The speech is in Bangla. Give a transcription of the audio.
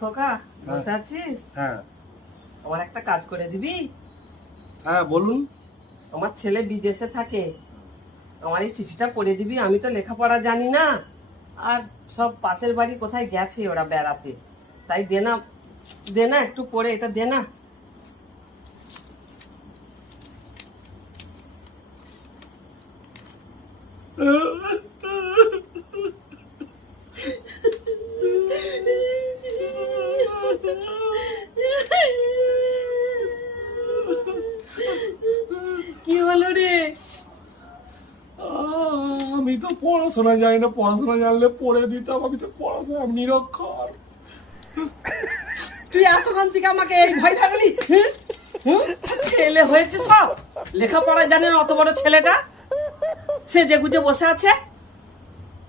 খোকা বসে আছিস? হ্যাঁ আমার একটা কাজ করে দিবি? হ্যাঁ বলুন। আমার ছেলে বিদেশে থাকে, আমার এই চিঠিটা পড়ে দিবি। আমি তো লেখাপড়া জানি না, আর সব পাশের বাড়ি কোথায় গেছে ওরা বেড়াতে, তাই দে না একটু পড়ে, এটা দে না। কি হলো রে? আমি তো পড়াশোনা জানি না, পড়াশোনা জানলে পড়ে দিতাম। আমি তো পড়াশোনা নিরক্ষর। তুই এতক্ষণ থেকে আমাকে এই ভয় থাকলি? ছেলে হয়েছে সব, লেখাপড়া জানে না অত বড় ছেলেটা, সে যে গুজে বসে আছে।